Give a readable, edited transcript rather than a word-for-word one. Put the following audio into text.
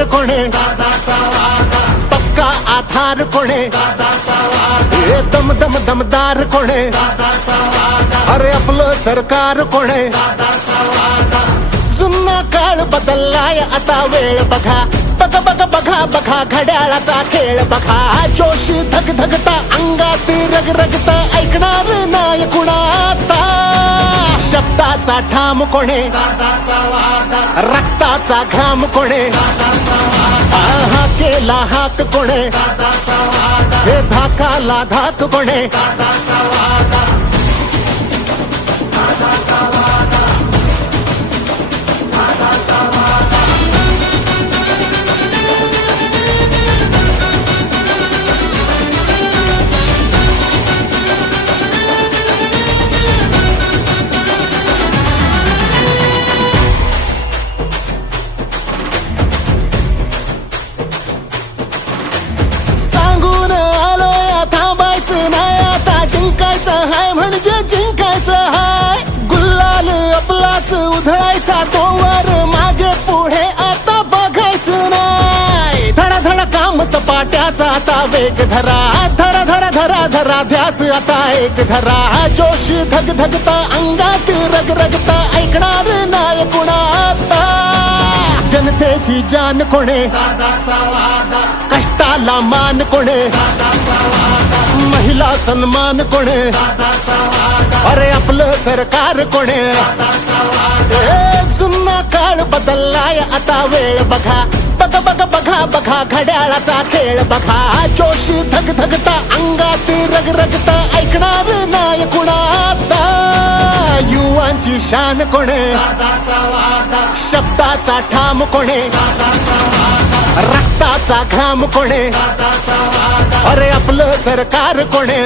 आधार कोणे पक्का आधार कोणे हे दम दम दमदार कोणे अरे आपलं सरकार कोणे जुना काळ बदललाय आता वेळ बघा बघा बघा बघा बघा घड्याळाचा खेळ बघा जोशी धग धगता अंगात रग रगता ऐकणार नाही कुणाता शब्दाचा ठाम कोणे रक्ताचा घाम कोणे हा केला हाक कोणे हे धाकाला धाक कोणे सांगून आलोय थांबायचं नाही आता जिंकायचं हाय म्हणजे जिंकायचं हाय गुल्लाल आपलाच उधळायचा तोवर मागे पुढे आता बघायचं नाही धडा धडा काम सपाट्याचा आता वेग धरा धरा धरा धरा धरा ध्यास आता एक धरा जोश धग धगता अंगात रग रगता ऐकणार नाही कुणाता जनतेची जान कोणे कष्टाला मान कोणे महिला सन्मान कोणे अरे आपलं सरकार कोणे जुना काळ बदललाय आता वेळ बघा बघा बघा बघा बघा घड्याळाचा खेळ बघा जोशी धग धगता अंगात रग रगता ऐकणार नाही कुणाता युवांची शान कोणे शब्दाचा ठाम कोणे रक्ताचा घाम कोणे अरे आपलं सरकार कोणे